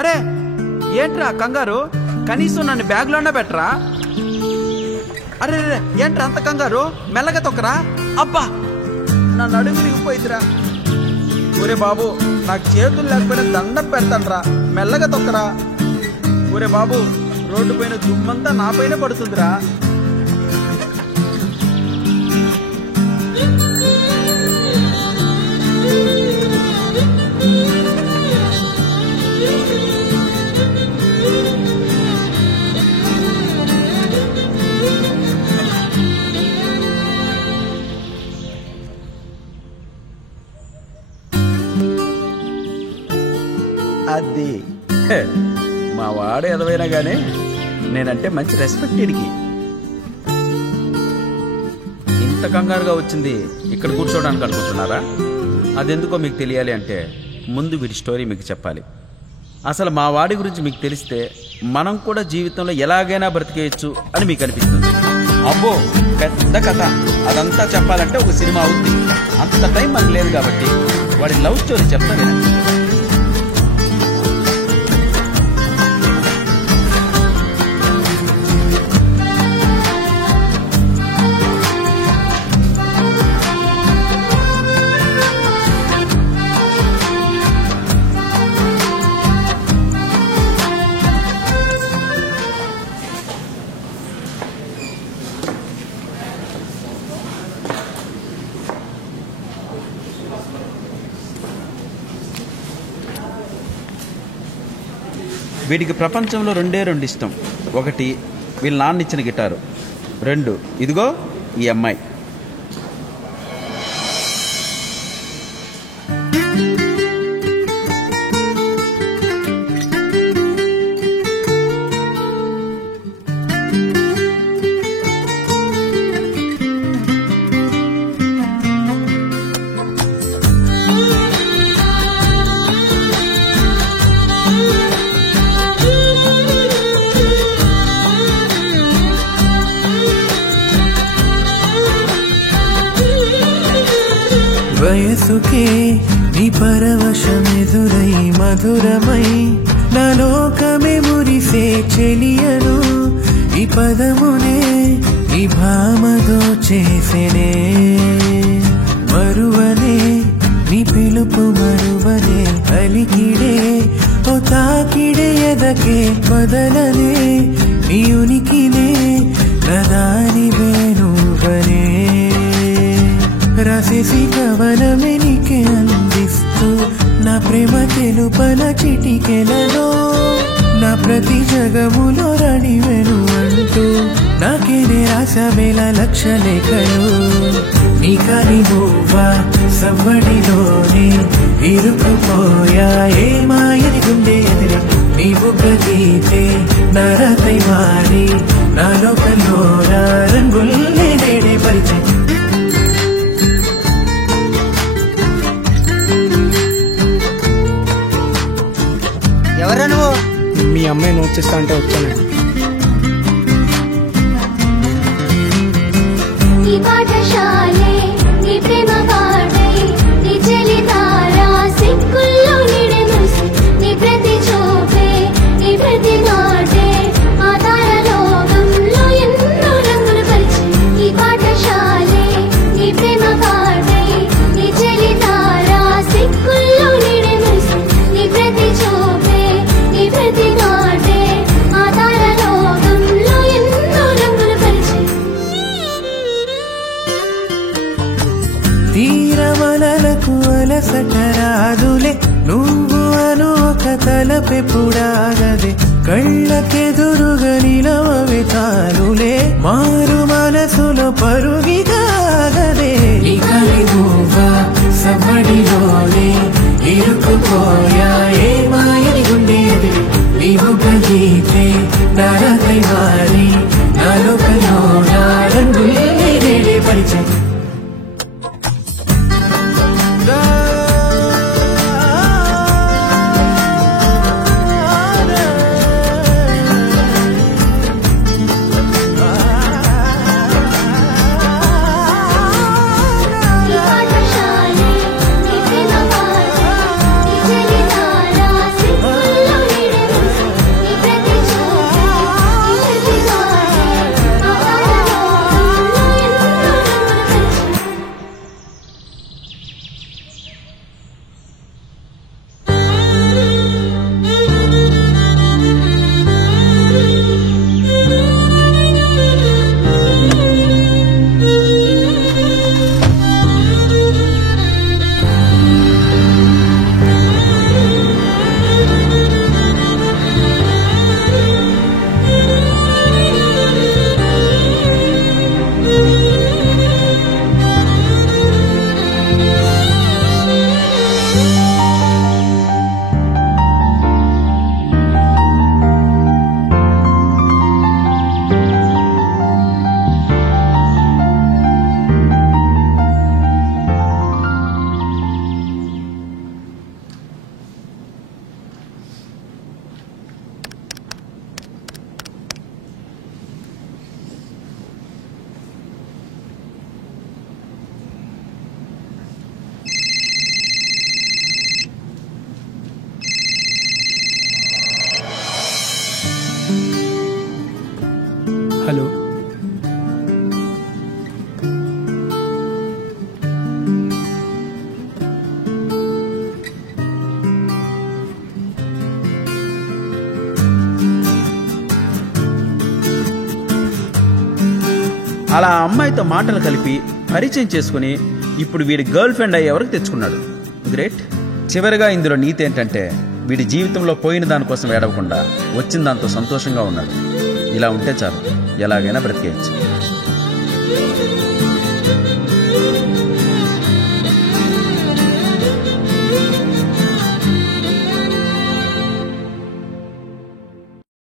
అరే ఏంట్రా కంగారు, కనీసం నన్ను బ్యాగ్లోనే పెట్టరా. అరే ఏంట్రా అంత కంగారు, మెల్లగా తొక్కరా. అబ్బా నన్ను అడుగు దిగిపోయిద్దిరా. ఒరే బాబు నాకు చేతులు లేకపోయినా దండం పెడతానరా, మెల్లగా తొక్కరా. ఒరే బాబు రోడ్డు పైన దుమ్మంతా నా పైన పడుతుందిరా. అది మా వాడు ఎదవైనా గానీ నేనంటే మంచి రెస్పెక్ట్ వీడికి. ఇంత కంగారుగా వచ్చింది ఇక్కడ కూర్చోవడానికి అనుకుంటున్నారా? అదెందుకో మీకు తెలియాలి అంటే ముందు వీడి స్టోరీ మీకు చెప్పాలి. అసలు మా వాడి గురించి మీకు తెలిస్తే మనం కూడా జీవితంలో ఎలాగైనా బ్రతికేయచ్చు అని మీకు అనిపిస్తుంది. అబ్బో పెద్ద కథ, అదంతా చెప్పాలంటే ఒక సినిమా అవుతుంది. అంత టైం మనకు లేదు కాబట్టి వాడి లవ్ స్టోరీ చెప్తా వినండి. వీడికి ప్రపంచంలో రెండు ఇష్టం. ఒకటి వీళ్ళ నాన్న ఇచ్చిన గిటారు, 2 ఇదిగో ఈ అమ్మాయి. వయసుకే నీ పరవశమెదురై మధురమై నా లోకమే మురిసే చెలియను. ఈ పదమునే ఈ భామదో చేసెనే మరువనే నీ పిలుపు మరువనే అలికిడే ఓ తాకిడే ఎదకే బదలనే నీ ఉనికినే నదాని వేణువనే రాసేసి కవనమే నీకే అందిస్తూ నా ప్రేమ తెలుపన చిటికెలలో నా ప్రతి జగములో రాణివెను అంటూ నాకేనే రాసవేల లక్ష లేఖలు. నీ కాని నువ్వా సవ్వడిలోనే ఇరుకుపోయా ఏ మాయని గుండె ఎదిరే నీ బుగ్గ గీతే నా రాతై మారి నా లోకంలో నా రంగుల్నే నేడే పరిచయం. ఎవరా నువ్వు? మీ అమ్మాయి నోట్ చేస్తా అంటే వచ్చానండి. నీ పాఠశాలే నీ ప్రేమ పాటై నీ చెలితారా సిక్కుల్లో నిడే ముసి నీ ప్రతి చూపే నీ ప్రతి మాటే ఆ తార లోకంలో ఎన్నో రంగులు పరిచి. నీ పాఠశాలే నీ ప్రేమ పాటై నీ చెలితారా సిక్కుల్లో నిడే ముసి నీ ప్రతి చూపే నీ ప్రతి మాటే ఆ తార లోకంలో ఎన్నో రంగులు పరిచి. తీరమలకు అలసట రాదులే నువ్వు అను ఒక తలపెప్పుడాగదే కళ్ళకెదురుగా నిలవవి తానులే మారు మనసులో పరుగిదాగదే. నీ కలి నువ్వా సవ్వడిలోనే ఇరుకుపోయా ఏ మాయని గుండె ఎదిరి నీ బుగ్గ గీతే నా రాతై మారి నా లోకంలో నా రంగులే నేడే పరిచయం. నీ పాఠశాలే నీ ప్రేమ పాటై నీ చెలితారా సిక్కుల్లో నిడే అలా ఆ అమ్మాయితో మాటలు కలిపి పరిచయం చేసుకుని ఇప్పుడు వీడి గర్ల్ ఫ్రెండ్ అయ్యే వరకు తెచ్చుకున్నాడు. గ్రేట్. చివరిగా ఇందులో నీతి ఏంటంటే వీడి జీవితంలో పోయిన దానికోసం ఏడవకుండా వచ్చిన దాంతో సంతోషంగా ఉన్నాడు. ఇలా ఉంటే చాలు, ఎలాగైనా బ్రతికేయచ్చు.